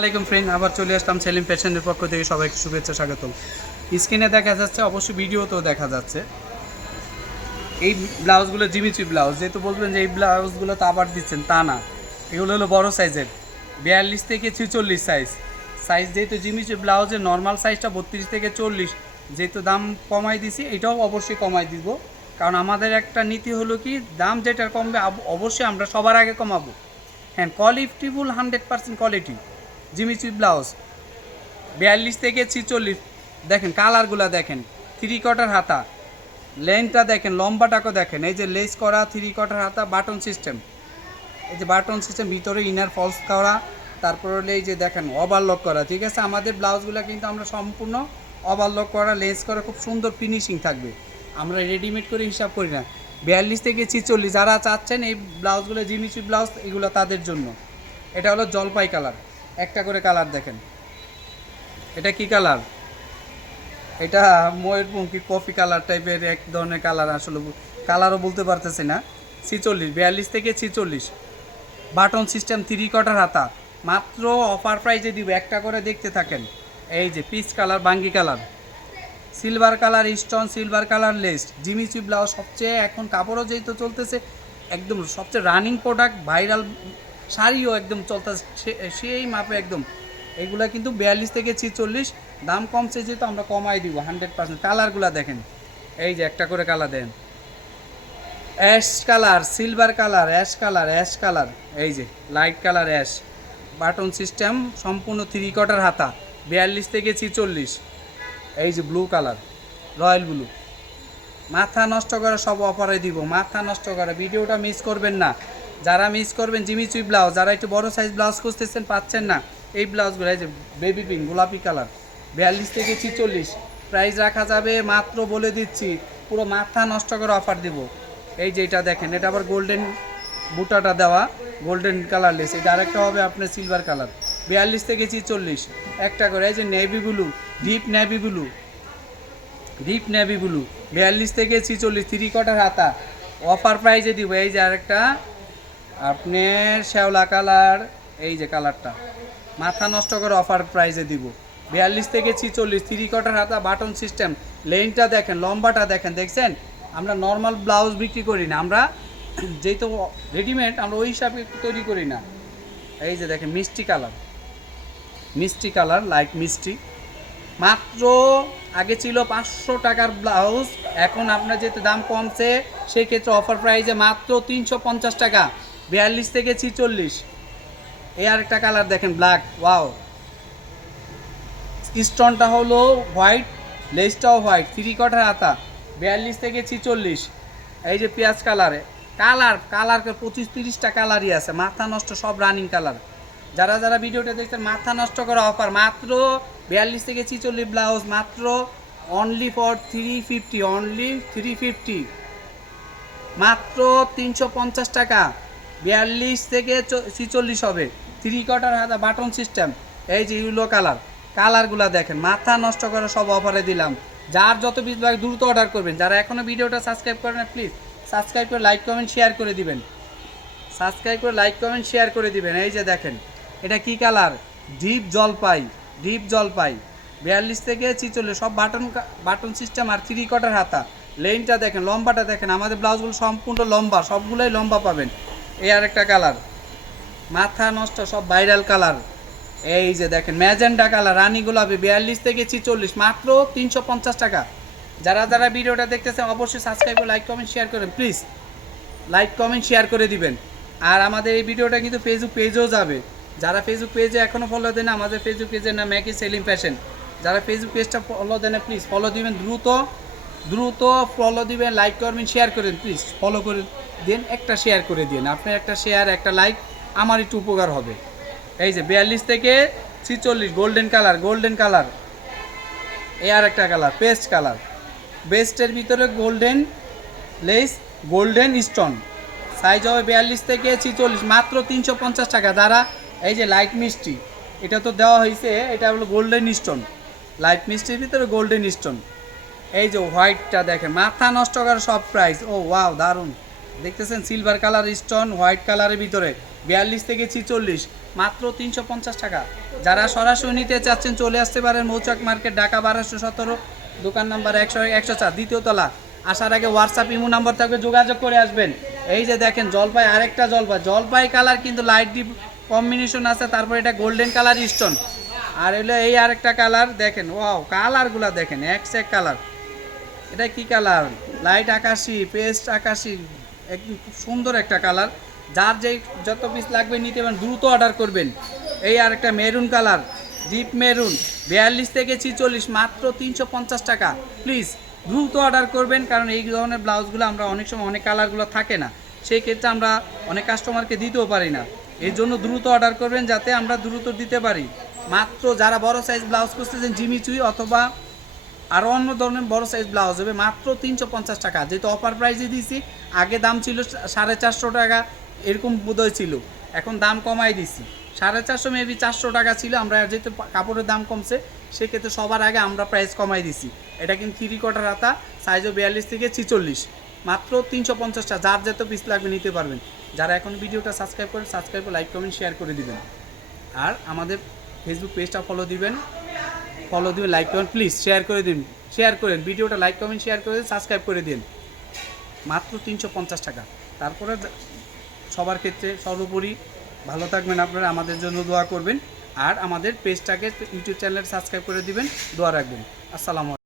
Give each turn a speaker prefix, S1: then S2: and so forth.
S1: আলাইকুম ফ্রেন্ড আবার চলে আসলাম সেলিম ফ্যাশনের পক্ষ থেকে সবাইকে শুভেচ্ছা, স্বাগতম। স্ক্রিনে দেখা যাচ্ছে অবশ্য ভিডিওতেও দেখা যাচ্ছে। এই ব্লাউজগুলো জিমিচি ব্লাউজ, যেহেতু বলবেন যে এই ব্লাউজগুলো তো আবার দিচ্ছেন, তা না। এগুলো হলো বড় সাইজের, বিয়াল্লিশ থেকে ছিচল্লিশ সাইজ সাইজ যেহেতু জিমিচি ব্লাউজের নর্মাল সাইজটা বত্রিশ থেকে চল্লিশ। যেহেতু দাম কমাই দিছি, এটাও অবশ্যই কমাই দিব। কারণ আমাদের একটা নীতি হলো কি, দাম যেটা কমবে অবশ্যই আমরা সবার আগে কমাবো। হ্যাঁ কোয়ালিটিফুল হান্ড্রেড পার্সেন্ট কোয়ালিটি জিমিচি ব্লাউজ। বিয়াল্লিশ থেকে ছিচল্লিশ। দেখেন, কালারগুলো দেখেন। থ্রি কটার হাতা। লেন্থটা দেখেন, লম্বাটাকেও দেখেন। এই যে লেস করা থ্রি কটার হাতা বাটন সিস্টেম এই যে বাটন সিস্টেম ভিতরে ইনার ফলস করা, তারপর হলে এই যে দেখেন ওভারলক করা। ঠিক আছে? আমাদের ব্লাউজগুলো কিন্তু আমরা সম্পূর্ণ ওভারলক করা লেস করা, খুব সুন্দর ফিনিশিং থাকবে। আমরা রেডিমেড করে হিসাব করি না। বিয়াল্লিশ থেকে ছিচল্লিশ, যারা চাচ্ছেন এই ব্লাউজগুলো জিমিচি ব্লাউজ, এগুলো তাদের জন্য। এটা হলো জলপাই কালার একটা করে কালার দেখেন। এটা কি কালার? এটা ময়ূরপঙ্খী কফি কালার টাইপের এক ধরনের কালার আসলে কালারও বলতে পারতেছি না। ছিচল্লিশ, বিয়াল্লিশ থেকে ছিচল্লিশ। বাটন সিস্টেম থ্রি কটার হাতা। মাত্র অফার প্রাইজে দিব, একটা করে দেখতে থাকেন। এই যে পিচ কালার, বাঙ্গি colour. Silver colour stone silver colour lace জিমিচি blouse সবচেয়ে এখন কাপড়ও যেহেতু চলতেছে, একদম সবচেয়ে রানিং প্রোডাক্ট ভাইরাল শাড়িও একদম চলতেছে সে- সেই মাপে একদম। এগুলা কিন্তু বিয়াল্লিশ থেকে ছিচল্লিশ, দাম কমছে যেহেতু আমরা কমাই দিব হান্ড্রেড পার্সেন্ট কালারগুলো দেখেন। এই যে একটা করে কালার দেন। Ash colour, silver colour, ash colour ash colour. এই যে, light colour ash. Button system সম্পূর্ণ থ্রি কটার হাতা, বিয়াল্লিশ থেকে ছিচল্লিশ। এই যে ব্লু কালার, রয়্যাল ব্লু। মাথা নষ্ট করে সব অফারে দিব, মাথা নষ্ট করে, ভিডিওটা মিস করবেন না। যারা মিস করবেন জিমিচুই ব্লাউজ যারা একটু বড় সাইজ ব্লাউজ খুঁজতেছেন, পাচ্ছেন না। এই ব্লাউজগুলো এই যে বেবি পিঙ্ক গোলাপি কালার বিয়াল্লিশ থেকে ছিচল্লিশ। প্রাইস রাখা যাবে মাত্র বলে দিচ্ছি, পুরো মাথা নষ্ট করে অফার দিব। এই যে এটা দেখেন, এটা আবার গোল্ডেন বুটাটা দেওয়া গোল্ডেন কালার লেস এটা আরেকটা হবে আপনার সিলভার কালার বিয়াল্লিশ থেকে ছিচল্লিশ। একটা করে, এই যে navy blue deep navy blue deep navy blue বিয়াল্লিশ থেকে ছিচল্লিশ থ্রি কটার হাতা। অফার প্রাইজে দিব, এই যে আরেকটা। আপনার শ্যাওলা কালার, এই যে কালারটা, মাথা নষ্ট করে অফার প্রাইজে দিব। বিয়াল্লিশ থেকে ছিচল্লিশ থ্রি কটার হাতা বাটন সিস্টেম লেনটা দেখেন, লম্বাটা দেখেন, দেখছেন? আমরা নর্মাল ব্লাউজ বিক্রি করি না, আমরা যেহেতু রেডিমেড আমরা ওই হিসাবে তৈরি করি না। এই যে দেখেন, মিষ্টি কালার। মিষ্টি কালার লাইট মিষ্টি। মাত্র আগে ছিল পাঁচশো টাকার ব্লাউজ এখন আপনার যেহেতু দাম কমছে, সেক্ষেত্রে অফার প্রাইজে মাত্র তিনশো পঞ্চাশ টাকা। বিয়াল্লিশ থেকে ছিচল্লিশ। এই আরেকটা কালার দেখেন ব্ল্যাক ওয়াও স্টোনটা হলো হোয়াইট লেসটাও হোয়াইট থ্রি কটার হাতা বিয়াল্লিশ থেকে ছিচল্লিশ। এই যে পেঁয়াজ কালারে কালার কালার পঁচিশ, তিরিশটা কালারই আছে, মাথা নষ্ট, সব রানিং কালার যারা যারা ভিডিওটা দেখছেন, মাথা নষ্ট করা অফার মাত্র বিয়াল্লিশ থেকে ছিচল্লিশ ব্লাউজ মাত্র only for three fifty only three fifty মাত্র তিনশো পঞ্চাশ টাকা। বিয়াল্লিশ থেকে ছিচল্লিশ হবে। থ্রি কোয়ার্টার হাতা বাটন সিস্টেম এই যে ইউলো কালার কালারগুলো দেখেন, মাথা নষ্ট করে সব অফারে দিলাম। যার যত বিশ লাগে দ্রুত অর্ডার করবেন। যারা এখনও ভিডিওটা সাবস্ক্রাইব করেন না প্লিজ সাবস্ক্রাইব করে লাইক কমেন্ট শেয়ার করে দিবেন। সাবস্ক্রাইব করে লাইক কমেন্ট শেয়ার করে দিবেন। এই যে দেখেন, এটা কি কালার ডিপ জলপাই ডিপ জলপাই। বিয়াল্লিশ থেকে ছিচল্লিশ, সব বাটন বাটন সিস্টেম আর থ্রি কোয়ার্টার হাতা। লেনটা দেখেন, লম্বাটা দেখেন। আমাদের ব্লাউজগুলো সম্পূর্ণ লম্বা, সবগুলোই লম্বা পাবেন। এই আরেকটা কালার। মাথা নষ্ট, সব ভাইরাল কালার। এই যে দেখেন, ম্যাজেন্ডা কালার, রানী গোলাপি, বিয়াল্লিশ থেকে ছিচল্লিশ, মাত্র তিনশো পঞ্চাশ টাকা। যারা যারা ভিডিওটা দেখতেছেন, অবশ্যই সাবস্ক্রাইব লাইক কমেন্ট শেয়ার করেন প্লিজ লাইক কমেন্ট শেয়ার করে দিবেন। আর আমাদের এই ভিডিওটা কিন্তু ফেসবুক পেজেও যাবে। যারা ফেসবুক পেজে এখনও ফলো দেন আমাদের ফেসবুক পেজের নাম ম্যাকি সেলিং ফ্যাশন যারা ফেসবুক পেজটা ফলো দেন প্লিজ ফলো দিবেন। দ্রুত দ্রুত ফলো দিবেন লাইক করবেন শেয়ার করেন প্লিজ ফলো করে দিন একটা শেয়ার করে দিন আপনার একটা শেয়ার একটা লাইক আমার একটু উপকার হবে। এই যে বিয়াল্লিশ থেকে ছিচল্লিশ গোল্ডেন কালার গোল্ডেন কালার এই আর একটা কালার পেস্ট কালার বেস্টের ভিতরে golden lace golden stone size হবে বিয়াল্লিশ থেকে ছিচল্লিশ, মাত্র তিনশো পঞ্চাশ টাকা। যারা এই যে লাইট মিষ্টি এটা তো দেওয়া হয়েছে, এটা হলো গোল্ডেন স্টোন লাইট মিষ্টির ভিতরে গোল্ডেন স্টোন এই যে হোয়াইটটা দেখেন, মাথা নষ্ট করার সব প্রাইস ও ওয়াও দারুণ। দেখতেছেন সিলভার কালার স্টোন হোয়াইট কালারের ভিতরে। বিয়াল্লিশ থেকে ছিচল্লিশ, মাত্র তিনশো পঞ্চাশ টাকা। যারা সরাসরি নিতে চাচ্ছেন, চলে আসতে পারেন মৌচাক মার্কেট, ঢাকা বারোশো সতেরো, দোকান নাম্বার একশো একশো চার, দ্বিতীয় তলা। আসার আগে হোয়াটসঅ্যাপ ইমো নাম্বার থাকবে, যোগাযোগ করে আসবেন। এই যে দেখেন জলপাই, আরেকটা জলপাই। জলপাই কালার কিন্তু লাইট ডিপ কম্বিনেশন আছে, তারপর এটা গোল্ডেন কালার স্টোন আর হলো এই আরেকটা কালার দেখেন ওয়াও কালারগুলো দেখেন, এক কালার এটা কি কালার লাইট আকাশি পেস্ট আকাশি একদম খুব সুন্দর একটা কালার। যার যেই যত পিস লাগবে নিতে পারেন, দ্রুত অর্ডার করবেন। এই আর একটা মেরুন কালার ডিপ মেরুন বিয়াল্লিশ থেকে ছিচল্লিশ, মাত্র তিনশো পঞ্চাশ টাকা। প্লিজ দ্রুত অর্ডার করবেন, কারণ এই ধরনের ব্লাউজগুলো আমরা অনেক সময় অনেক কালারগুলো থাকে না। সেই ক্ষেত্রে আমরা অনেক কাস্টমারকে দিতেও পারি না। এর জন্য দ্রুত অর্ডার করবেন, যাতে আমরা দ্রুত দিতে পারি। মাত্র যারা বড় সাইজ ব্লাউজ খুঁজতেছেন, জিমিচুই অথবা আরও অন্য ধরনের বড় সাইজ ব্লাউজ হবে, মাত্র তিনশো পঞ্চাশ টাকা। যেহেতু অফার প্রাইসে দিয়েছি আগে দাম ছিল সাড়ে চারশো টাকা, এরকম বোধহয় ছিল। এখন দাম কমাই দিছি। সাড়ে চারশো মেবি চারশো টাকা ছিল, আমরা যেহেতু কাপড়ের দাম কমছে, সেক্ষেত্রে সবার আগে আমরা প্রাইস কমাই দিছি। এটা কিন্তু থ্রি কোয়ার্টার হাতা সাইজও বিয়াল্লিশ থেকে ছিচল্লিশ। মাত্র তিনশো পঞ্চাশটা যার যত পিস লাগবে নিতে পারবেন। যারা এখন ভিডিওটা সাবস্ক্রাইব করেন সাবস্ক্রাইব লাইক কমেন্ট শেয়ার করে দিবেন। আর আমাদের ফেসবুক পেজটা ফলো দিবেন। ফলো দিবেন লাইক করবেন প্লিজ শেয়ার করে দিন শেয়ার করেন, ভিডিওটা লাইক কমেন্ট শেয়ার করে দিন সাবস্ক্রাইব করে দিন মাত্র তিনশো পঞ্চাশ টাকা। তারপরে সবার ক্ষেত্রে সর্বোপরি ভালো থাকবেন আপনারা, আমাদের জন্য দোয়া করবেন। আর আমাদের পেজটাকে ইউটিউব চ্যানেল সাবস্ক্রাইব করে দিবেন, দোয়া রাখবেন। আসসালামু